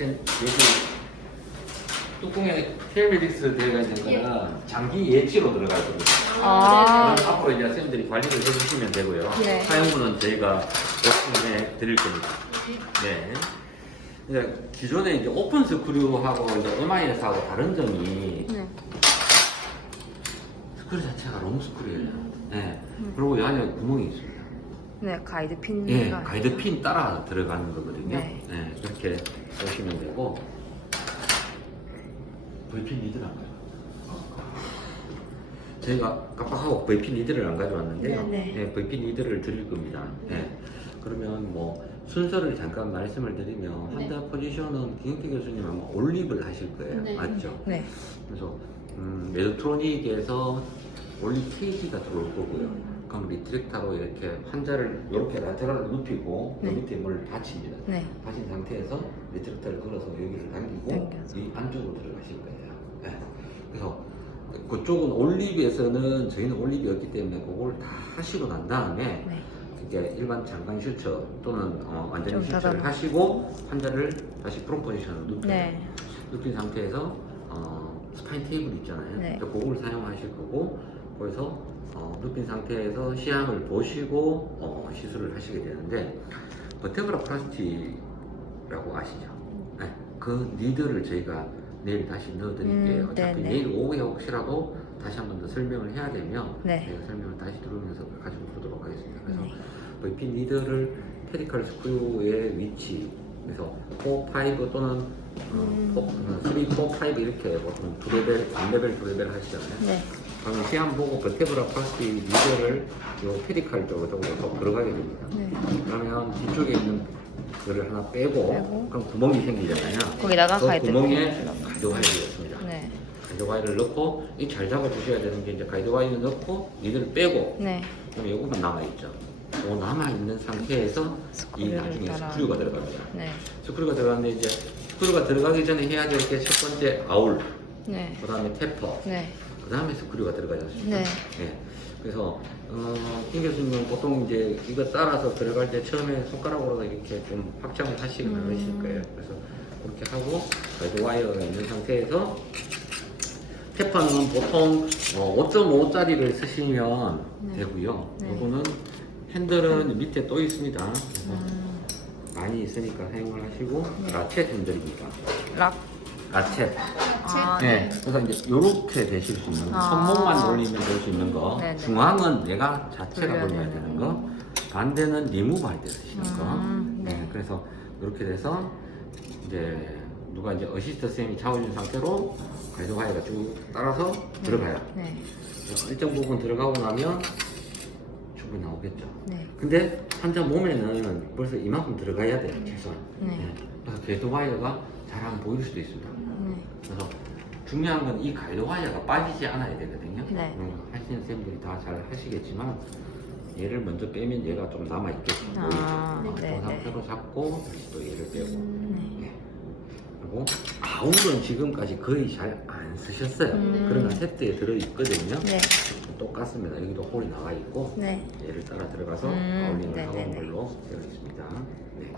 여기 뚜껑에 테일메딕스 되어 있는 거는 장기 예치로 들어가거든요. 아. 그럼 앞으로 이제 선생님들이 관리를 해주시면 되고요. 네. 사용분은 저희가 보충해 드릴 겁니다. 네. 이제 기존에 이제 오픈 스크류하고 이제 MIS하고 다른 점이 네. 스크류 자체가 롱 스크류예요. 네. 그리고 이 안에 구멍이 있습니다. 네, 가이드 핀. 예, 가이드 핀 따라 들어가는 거거든요. 네. 네, 그렇게 보시면 되고, V핀 리드를 안 가져왔어요. 저희가 깜빡하고 V핀 리드를 안 가져왔는데요. 네. 네, V핀 리드를 드릴 겁니다. 네. 그러면 뭐 순서를 잠깐 말씀을 드리면 네. 한다 포지션은 김영태 교수님 아마 올립을 하실 거예요. 네. 맞죠? 네. 그래서 메드트로닉에서 올립 케이지가 들어올 거고요. 그럼 리트렉터로 이렇게 환자를 이렇게 라테랄로 눕히고 네. 그 밑에 뭘 받칩니다. 네. 받친 상태에서 리트렉터를 걸어서 여기를 당기고 당겨서. 이 안쪽으로 들어가실 거예요. 네. 그래서 그쪽은 올립에서는 저희는 올립이었기 때문에 그걸 다 하시고 난 다음에 네. 이제 일반 장관 슈처 또는 완전히 좀 슈처를 닫아놓고. 하시고 환자를 다시 프롬 포지션으로 눕혀요. 네. 눕힌 상태에서 스파인 테이블 있잖아요. 네. 그걸 사용하실 거고 거기서 눕힌 상태에서 시향을 보시고 시술을 하시게 되는데 버테브라 플라스티라고 아시죠? 네. 그 니드를 저희가 내일 다시 넣어드릴게요. 어차피 네네. 내일 오후에 혹시라도 다시 한 번 더 설명을 해야 되면 네. 제가 설명을 다시 들으면서 가지고 보도록 하겠습니다. 그래서 네. VP 니드를 페디컬 스크류의 위치 그래서 4, 5 또는 3, 4, 5 이렇게 보통 2레벨, 3레벨, 2레벨 하시잖아요. 네. 그러면 시험 보고 버테브라 플라스틱 니드를 요 페디컬 쪽으로 들어가게 됩니다. 네. 그러면 뒤쪽에 있는 거를 하나 빼고 그럼 구멍이 생기잖아요. 거기다가 그 가이드 구멍에 핀. 가이드 와이어가 있습니다. 네. 가이드 와이어를 넣고 이 잘 잡아주셔야 되는 게 이제 가이드 와이어 넣고 니드를 빼고 네. 그럼 요것만 남아있죠. 요 남아있는 상태에서 이 스크류를 나중에 따라. 스크류가 들어갑니다. 네. 스크류가 들어가는데 이제 스크류가 들어가기 전에 해야 될 게 첫 번째 아울, 네. 그 다음에 테퍼, 네. 그 다음에 스크류가 들어가지 않습니까? 네. 예. 그래서 김 교수님은 보통 이제 이거 따라서 들어갈 때 처음에 손가락으로 이렇게 좀 확장을 하시거나 그러실 거예요. 그래서 그렇게 하고 가이드 와이어가 있는 상태에서 테퍼는 보통 5.5짜리를 쓰시면 네. 되고요. 네. 이거는 핸들은 밑에 또 있습니다. 그래서 많이 있으니까 사용을 하시고 라쳇 핸들입니다. 락. 라쳇. 아, 네. 그래서 이제 요렇게 되실 수 있는 거, 아. 손목만 돌리면 될 수 있는 거, 네네. 중앙은 내가 자체가 돌려야 돌려야 되는 되는 거, 반대는 리무브 할 때 쓰시는 거. 네. 네. 그래서 이렇게 돼서 이제 누가 이제 어시스트 쌤이 잡아준 상태로 가이드 와이어가 쭉 따라서 들어가요. 네. 일정 부분 들어가고 나면 충분히 나오겠죠. 네. 근데 환자 몸에는 벌써 이만큼 들어가야 돼요, 최소한. 네. 그래서 가이드 와이어가 잘 안 보일 수도 있습니다. 네. 그래서 중요한 건 이 가이드 와이어가 빠지지 않아야 되거든요. 네. 하시는 쌤들이 다 잘 하시겠지만 얘를 먼저 빼면 얘가 좀 남아 있겠죠. 아, 그 네, 상태로 잡고 다시 또 얘를 빼고. 네. 네. 그리고 아울은 지금까지 거의 잘 안 쓰셨어요. 그러나 세트에 들어 있거든요. 네. 똑같습니다. 여기도 홀이 나와 있고 네. 얘를 따라 들어가서 아울링을 네네네. 하는 걸로 되어 있습니다. 네.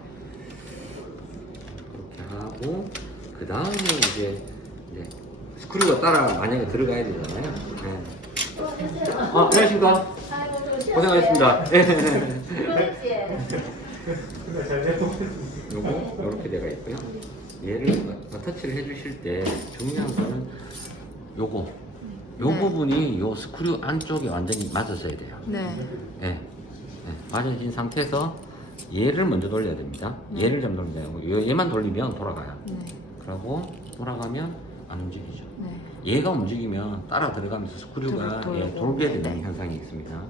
그렇게 하고 그 다음에 이제 스크류가 따라 만약에 들어가야 되잖아요. 네. 안녕하십니까. 고생하셨습니다. 요거 이렇게 되어 있고요. 얘를 터치를 해주실 때 중요한 거는 요거 요 네. 부분이 요 스크류 안쪽에 완전히 맞아져야 돼요. 네. 네. 맞아진 상태에서 얘를 먼저 돌려야 됩니다. 얘를 좀 돌리지 않고 얘만 돌리면 돌아가요. 네. 그리고 돌아가면 안 움직이죠. 네. 얘가 움직이면 따라 들어가면서 스크류가 돌고. 돌게 되는 네. 현상이 있습니다.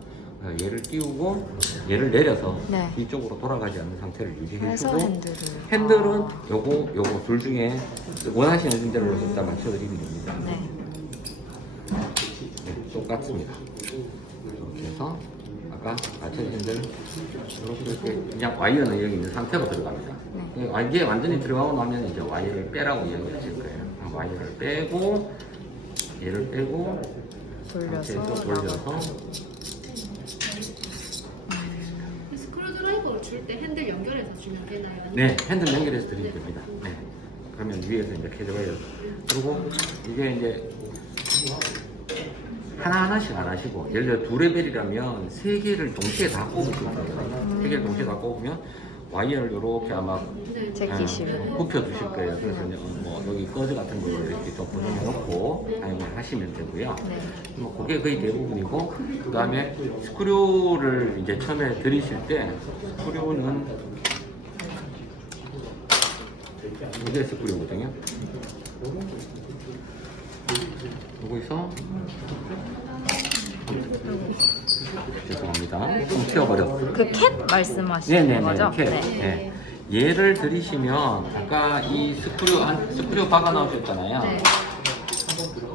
그래서 얘를 띄우고 얘를 내려서 네. 뒤쪽으로 돌아가지 않는 상태를 해서 유지해주고 핸들을. 핸들은 요거 둘 중에 원하시는 핸들로 일단 맞춰드리면 됩니다. 네. 네, 똑같습니다. 이렇게 해서 아까 맞춰진 핸들 이렇게 그냥 와이어는 여기 있는 상태로 들어갑니다. 이게 완전히 들어가고 나면 이제 와이어를 빼라고 이야기하실 거예요. 와이어를 빼고 얘를 빼고 상태에서 돌려서 스크루드라이버를 줄 때 핸들 연결해서 주면 되나요? 네 핸들 연결해서 드리면 됩니다. 네. 그러면 위에서 이제 캐져가요. 그리고 이게 이제 하나하나씩 안 하시고, 예를 들어 2레벨이라면 3개를 동시에 다 꼽을 수 있어요. 3개를 동시에 다 꼽으면 와이어를 이렇게 아마 제끼시면. 굽혀 두실 거예요. 그래서 이제 뭐 여기 꺼즈 같은 걸로 이렇게 좀 고정해 놓고 사용을 하시면 되고요. 네. 뭐 그게 거의 대부분이고, 그 다음에 스크류를 이제 처음에 들이실 때 스크류는 이게 스크류거든요. 여기서 죄송합니다. 좀 튀어버렸어요. 그 캡 말씀하시는 네네네. 거죠? 캡. 네. 얘를 들이시면 아까 이 스크류 박아 넣으셨잖아요. 네.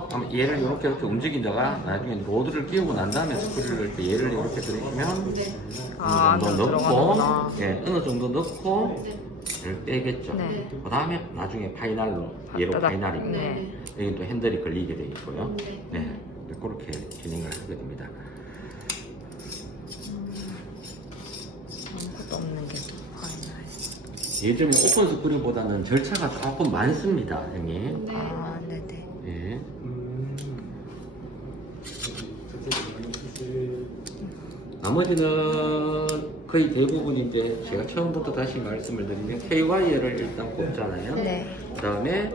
그럼 얘를 이렇게 움직이다가 나중에 로드를 끼우고 난 다음에 스크류를 넣을 때 얘를 이렇게 들이시면 아, 어느 정도 넣고, 들어가는구나. 예, 어느 정도 넣고 얘를 빼겠죠. 네. 그 다음에 나중에 파이널로 얘로 따닥. 파이널입니다. 네. 여기 또 핸들이 걸리게 되어 있고요. 네, 그렇게 진행을 하게 됩니다. 아무것도 없는 게 파이널. 예전에 오픈 스크류보다는 절차가 조금 많습니다, 형님. 아, 네네. 예. 나머지는 거의 대부분 이제 제가 처음부터 다시 말씀을 드리면 KY를 일단 꼽잖아요. 네. 그 다음에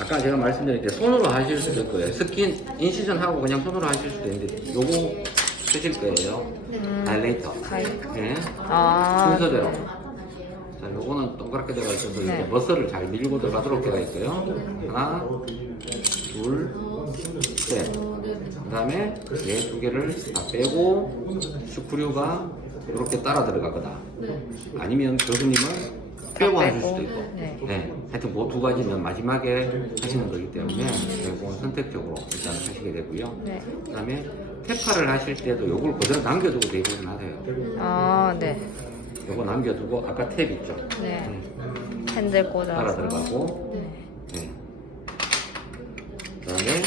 아까 제가 말씀드린 때 손으로 하실 수도 있을 거예요. 스킨 인시전 하고 그냥 손으로 하실 수도 있는데 요거 쓰실 거예요. 다일레이터. 네. 아. 순서대로. 자, 요거는 동그랗게 들어가 있어서 네. 이제 머슬을 잘 밀고 들어가도록 되어 있고요. 하나, 둘, 셋. 그 다음에 얘 2개를 다 빼고 스크류가 이렇게 따라 들어가거나 아니면 교수님은 빼고 하실 수도 있고. 네. 네. 하여튼 그 2가지는 마지막에 하시는 거기 때문에 이건 선택적으로 일단 하시게 되고요. 네. 그 다음에 테파를 하실 때도 요걸 그대로 남겨두고 대부분 하세요. 아, 네. 요거 남겨두고 아까 탭 있죠? 네. 핸들 꽂아서. 따라 들어가고, 네. 네. 그 다음에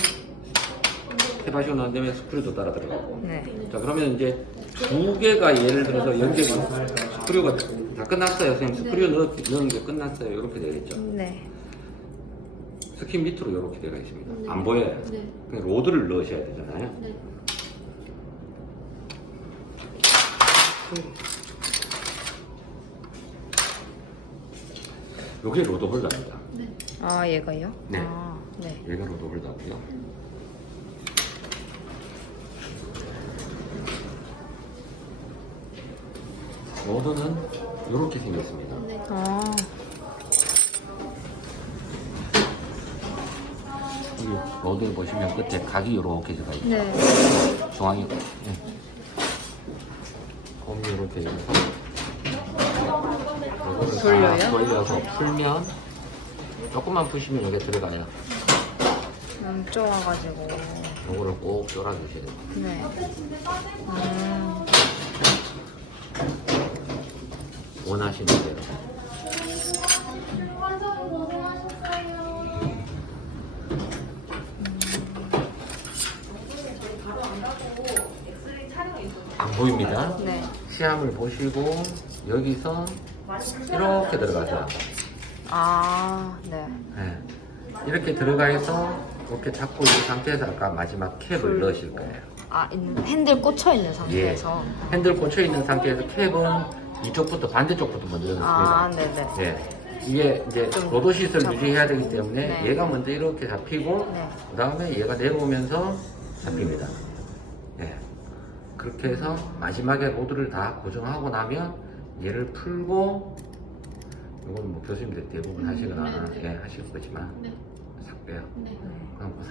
탭 하시고 난 다음에 스크류도 따라 들어가고. 네. 자, 그러면 이제 2개가 예를 들어서 연결이 스크류가 다 끝났어요. 선생님 스크류 넣은 게 끝났어요. 이렇게 되겠죠? 네. 스킨 밑으로 이렇게 되어 있습니다. 안 보여요. 그냥 로드를 넣으셔야 되잖아요. 요게 로드 홀더입니다. 아, 얘가요? 네. 아, 네. 얘가 로드 홀더고요. 로드는 이렇게 생겼습니다. 아, 여기 로드에 보시면 끝에 각이 이렇게 들어가 있죠. 네. 중앙이 네. 곰이 이렇게 있어서 이거를 돌려요? 다 돌려서 풀면 조금만 푸시면 여기 들어가요. 쪼아가지고. 이거를 꼭 졸아주셔야 돼요. 네. 원하시는 대로. 안 보입니다. 네. 시험을 보시고 여기서 이렇게 들어가세요. 아, 네. 네. 이렇게 들어가서 이렇게 잡고 있는 상태에서 아까 마지막 캡을 넣으실 거예요. 아, 핸들 꽂혀 있는 예. 상태에서. 핸들 꽂혀 있는 상태에서 캡은 이쪽부터 반대쪽부터 먼저 넣습니다. 아, 네네. 네. 이게 이제 로드 시스를 유지해야 되기 때문에 네. 얘가 먼저 이렇게 잡히고 네. 그 다음에 얘가 내려오면서 잡힙니다. 네. 그렇게 해서 마지막에 로드를 다 고정하고 나면 얘를 풀고 이건 뭐 교수님들 대부분 하시거나 예, 하실 거지만 싹 빼요. 그럼 그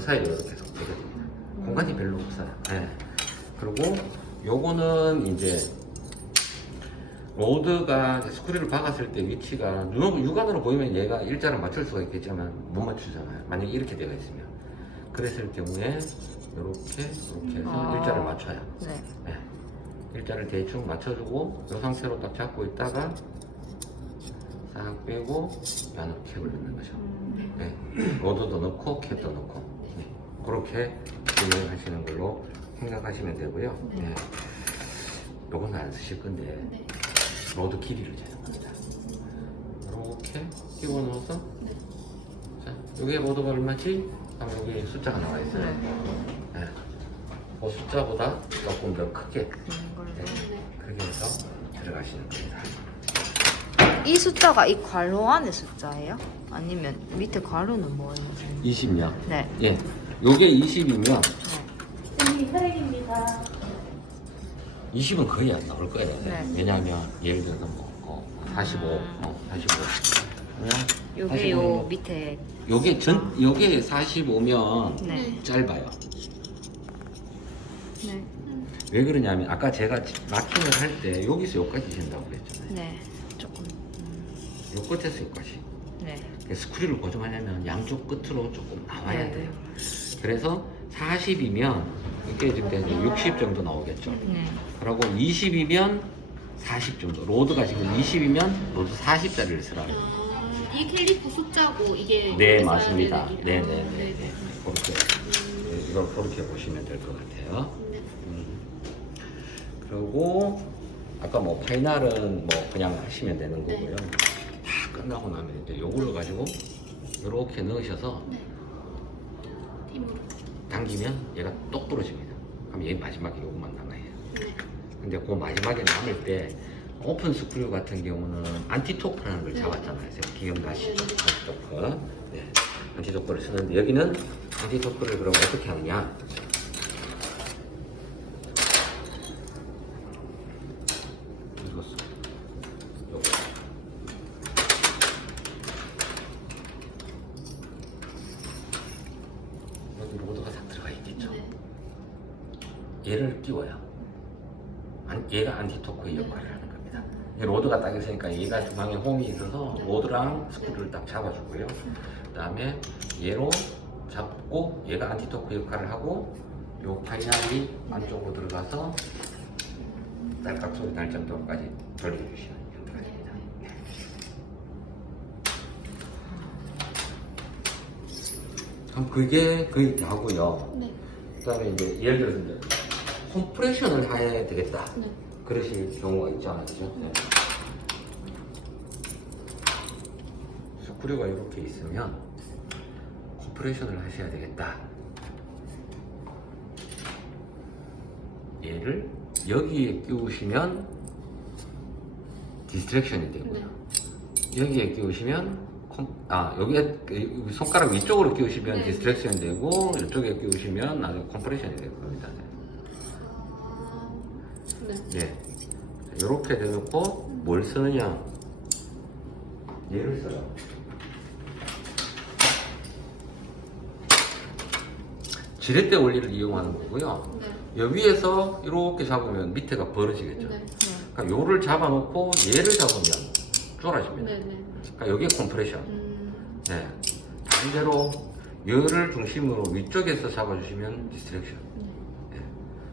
사이로 이렇게 쏙 빼게 됩니다. 공간이 별로 없어요. 예. 그리고 요거는 이제 로드가 스크류를 박았을 때 위치가 육안으로 보이면 얘가 일자를 맞출 수가 있겠지만 못 맞추잖아요. 만약에 이렇게 되어 있으면 그랬을 경우에 이렇게 해서 일자를 맞춰요. 네. 네. 일자를 대충 맞춰주고 이 상태로 딱 잡고 있다가 싹 빼고 이 안으로 캡을 넣는 거죠. 네. 로드도 넣고 캡도 넣고 네. 그렇게 진행하시는 걸로 생각하시면 되고요. 네. 요건 안 쓰실 건데 로드 길이를 재는 겁니다. 이렇게 끼워넣어서 자, 여기에 모두가 얼마지? 그럼 여기 숫자가 나와 있어요. 네. 그 숫자보다 조금 더 크게 네. 크게 해서 들어가시는 겁니다. 이 숫자가 이 괄호 안에 숫자예요? 아니면 밑에 괄호는 뭐예요? 20요? 네. 예. 요게 20이면 선생님 혈액입니다. 20은 거의 안 나올 거예요. 네. 왜냐하면 예를 들어서 45, 45. 그러면 요게 요 밑에 요게 요게 45면 네. 짧아요. 네. 왜 그러냐면 아까 제가 마킹을 할 때 여기서 여기까지 신다고 그랬잖아요. 네. 조금 요 끝에서 여기까지. 네. 스크류를 고정하려면 양쪽 끝으로 조금 나와야 네. 돼요. 그래서 40이면 이게 지금 60 정도 나오겠죠. 네. 그리고 20이면 40 정도. 로드가 지금 20이면 로드 40짜리를 쓰라고. 이 캘리퍼 숫자고 이게 네, 어디서 맞습니다. 써야 되는 네네네. 네. 그렇게 이걸 그렇게 보시면 될 것 같아요. 네. 그리고 아까 뭐 파이널은 뭐 그냥 하시면 되는 네. 거고요. 다 끝나고 나면 이제 요걸로 가지고 이렇게 넣으셔서 네. 팀으로. 당기면 얘가 똑 부러집니다. 그럼 얘 마지막에 요것만 남아요. 네. 근데 그 마지막에 남을 때 오픈 스크류 같은 경우는 안티토크라는 걸 잡았잖아요. 기억나시죠? 안티토크. 네. 안티토크를 쓰는데 여기는 안티토크를 그럼 어떻게 하느냐? 이거 써. 요거. 여기 로드가 다 들어가 있겠죠? 네. 얘를 띄워요. 얘가 안티토크의 역할을 하는 겁니다. 이 로드가 딱 있으니까 얘가 중앙에 홈이 있어서 로드랑 스크류를 딱 잡아주고요. 그 다음에 얘로 잡고 얘가 안티토크 역할을 하고 요 파이널이 안쪽으로 들어가서 딸깍 소리 날 정도까지 돌려주시는 형태입니다. 그럼 그게 나고요. 네. 그 다음에 이제 예를 들어서 이제 컴프레션을 해야 되겠다. 네. 그러실 경우가 있지 않았죠? 네. 스크류가 이렇게 있으면 컴프레션을 하셔야 되겠다. 얘를 여기에 끼우시면 디스트랙션이 되고요. 네. 여기에 끼우시면 여기에 손가락 위쪽으로 끼우시면 네. 디스트랙션이 되고 이쪽에 끼우시면 나중에 컴프레션이 될 겁니다. 네. 네. 이렇게 대놓고 뭘 쓰느냐? 얘를 써요. 지렛대 원리를 이용하는 거고요. 네. 여기에서 이렇게 잡으면 밑에가 벌어지겠죠. 네. 그러니까 요를 잡아놓고 얘를 잡으면 쫄아집니다. 네. 네. 그러니까 여기에 컴프레션. 네. 반대로 열을 중심으로 위쪽에서 잡아주시면 디스트랙션. 네.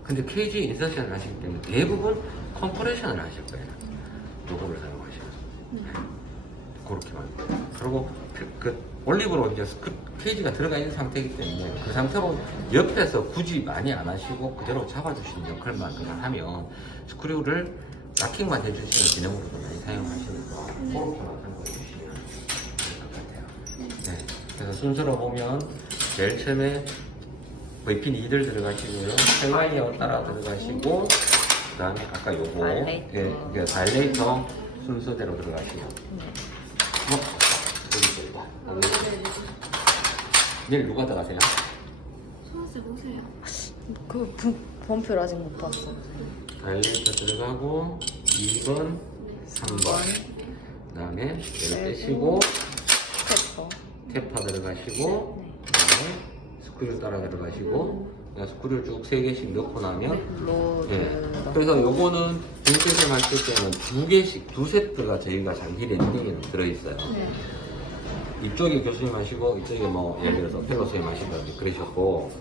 근데 케이지 인서션을 하시기 때문에 대부분 컴프레션을 하실 거예요. 요거를 사용하시면. 그렇게만. 그리고 올리브로 이제 케이지가 들어가 있는 상태이기 때문에 그 상태로 옆에서 굳이 많이 안 하시고 그대로 잡아주시는 역할만 그냥 하면 스크류를 락킹만 해주시는 기능으로도 많이 사용하시는 거 그렇게만 참고해주시면 될 것 같아요. 네. 그래서 순서로 보면 제일 처음에 VPN 2들 들어가시고요. 헬와이어 따라 들어가시고 그 다음에 아까 요거 다일레이터. 예, 다일레이터 순서대로 들어가시고 여기 있고 내일 누가 들어가세요? 소아쌤 오세요. 그 번표를 아직 못 봤어. 다일레이터 들어가고 2번, 3번 그 다음에 얘를 빼시고 스태퍼. 테파 들어가시고 그 다음에 스크류 따라 들어가시고 스크류를 쭉 3개씩 넣고 나면 로드. 예. 그래서 요거는 분쇄를 하실 때는 2개씩, 2세트가 저희가 장기에 들어있어요. 네. 이쪽에 교수님 하시고 이쪽에 뭐 예를 들어서 펠로 선생님 하시고 그러셨고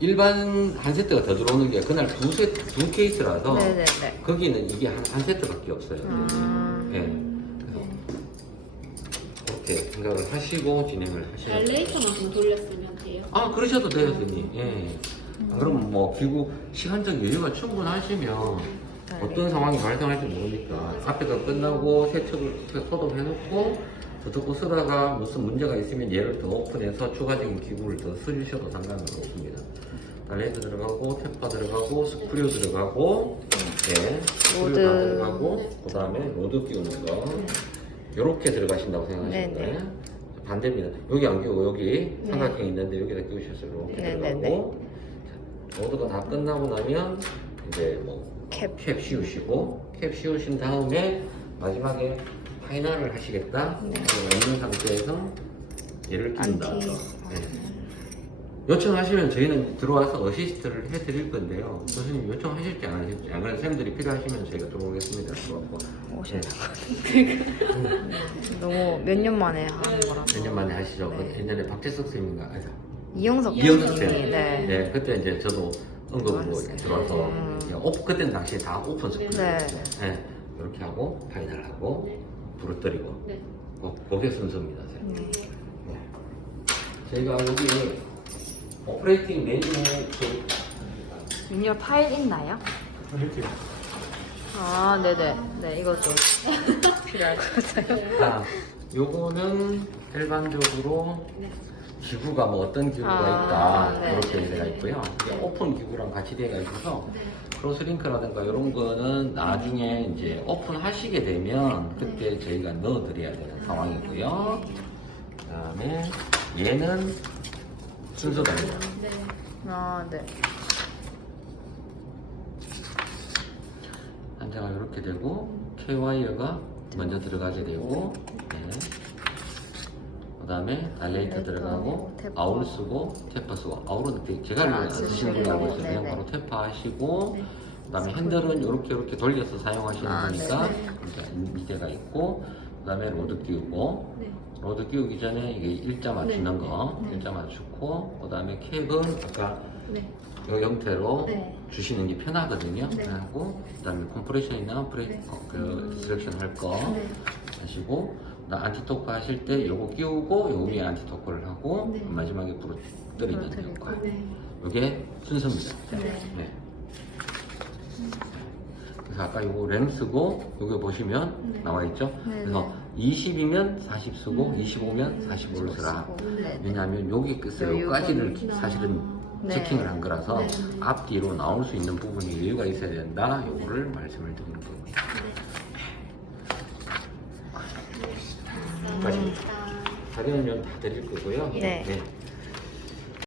일반 한 세트가 더 들어오는 게 그날 두 케이스라서 네네네. 거기는 이게 한 세트밖에 없어요. 예. 그래서 그렇게 생각을 하시고 진행을 하셔야 돼요. 달레이터만큼 돌렸으면 돼요. 그러셔도 돼요, 선생님. 예. 안 그러면 뭐, 결국 시간적 여유가 충분하시면 어떤 상황이 발생할지 모르니까 앞에가 끝나고 세척을 소독해놓고 덮고 쓰다가 무슨 문제가 있으면 얘를 더 오픈해서 추가적인 기구를 더 써주셔도 상관은 없습니다. 달레이트 들어가고 테파 들어가고 스크류 들어가고 네, 스크류 다 로드. 들어가고 그 다음에 로드 끼우는 거 이렇게 들어가신다고 생각하시면 네네. 돼요. 반대입니다. 여기 안 끼우고 여기 네. 삼각형 있는데 여기다 끼우셨어요. 이렇게 네네네. 들어가고 자, 로드가 다 끝나고 나면 이제 뭐 캡. 캡 씌우시고 캡 씌우신 다음에 마지막에 파이널을 하시겠다 네. 없는 상태에서 얘를 끼운다. 안티. 네. 요청하시면 저희는 들어와서 어시스트를 해드릴 건데요. 교수님 요청하실지 안 하실지 안 그래도 선생님들이 필요하시면 저희가 들어오겠습니다. 들어왔고 오셨나 너무 몇 년 만에 하는 거라서. 몇 년 만에 하시죠. 네. 그 옛날에 박재석 선생님인가 아니, 이영석 이영석 선생님이 쌤. 네. 네, 그때 이제 저도 언급으로 들어왔어요. 들어와서 그냥 그때는 당시에 다 오픈 스쿨. 네. 네. 이렇게 하고 파이널 하고 네. 불을 때리고 네. 그게 순서입니다. 선생님. 네. 네. 저희가 여기 오퍼레이팅 메뉴 윤열 파일 있나요? 아, 네네. 네, 이거 좀 필요할 것 같아요. 아, 요거는 일반적으로 네. 기구가 뭐 어떤 기구가 아, 있다 네. 이렇게 되어 있고요. 이게 오픈 기구랑 같이 되어 있어서 네. 크로스링크라든가 이런 거는 나중에 이제 오픈하시게 되면 그때 저희가 넣어드려야 되는 상황이고요. 그다음에 얘는 순서입니다. 네. 아, 네. 한자가 이렇게 되고 K와이어가 먼저 들어가게 되고 네. 그다음에 달레이트 달레이트, 들어가고 테파. 아울 쓰고 테파 쓰고 아울은 제가 안 안 쓰시는 걸로 알고 있어요. 그냥 네네. 바로 테파 하시고 네. 그다음에 핸들은 이렇게 돌려서 사용하시는 아, 거니까 네네. 일단 밑에가 있고 그다음에 로드 끼우고 네. 로드 끼우기 전에 이게 일자 맞추는 거 네. 일자 맞추고 그다음에 캡은 아까 네. 이 형태로 네. 주시는 게 편하거든요. 네. 하고 그다음에 컴프레션이나 네. 그 디렉션 할 거 네. 하시고 나 안티토크 하실 때 요거 끼우고 요 위에 안티토크를 하고 네. 마지막에 불을 때리는 불을 역할. 네. 요게 순서입니다. 네. 네. 그래서 아까 요거 램 쓰고 요거 보시면 네. 나와 있죠. 네, 그래서 20이면 40 쓰고 25면 45를 쓰라. 네. 왜냐하면 여기 끝에 여유가 여기까지를 있구나. 사실은 네. 체킹을 한 거라서 네. 앞뒤로 나올 수 있는 부분이 여유가 있어야 된다. 요거를 말씀을 드리는 겁니다. 감사합니다. 자료는 다 드릴 거고요. 네. 네.